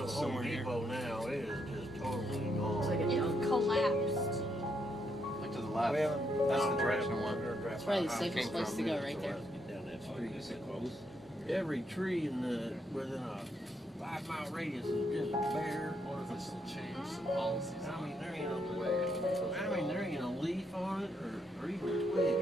go to Home Depot now, it is just totally gone. It's like It collapsed. Look to the left. That's the direction I want. That's probably the safest place to go right there. Down that street. Is it close? Every tree in the within a 5-mile radius is just bare. What if this will change some policies? I mean, there ain't a leaf on it or even a twig.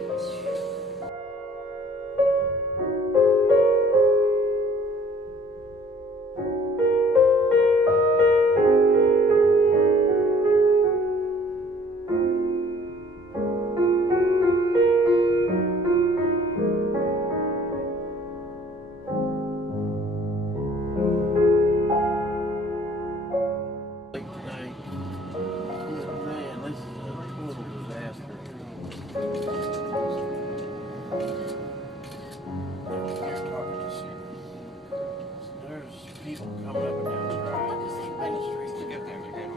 People coming up and down the drive, just main streets to get them again.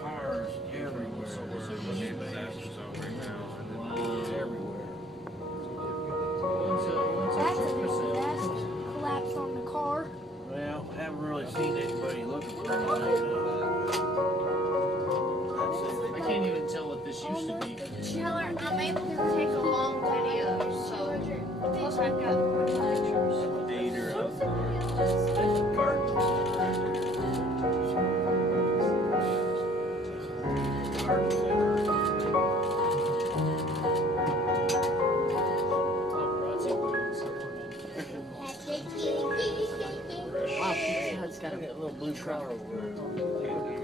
Cars everywhere. Everywhere. That's collapse on the car. Well, I haven't really seen anybody looking for anything. I can't even tell what this used to be. Chandler, I'm able to take a long video, so plus I've got pictures. Wow, it's got a little blue car over there.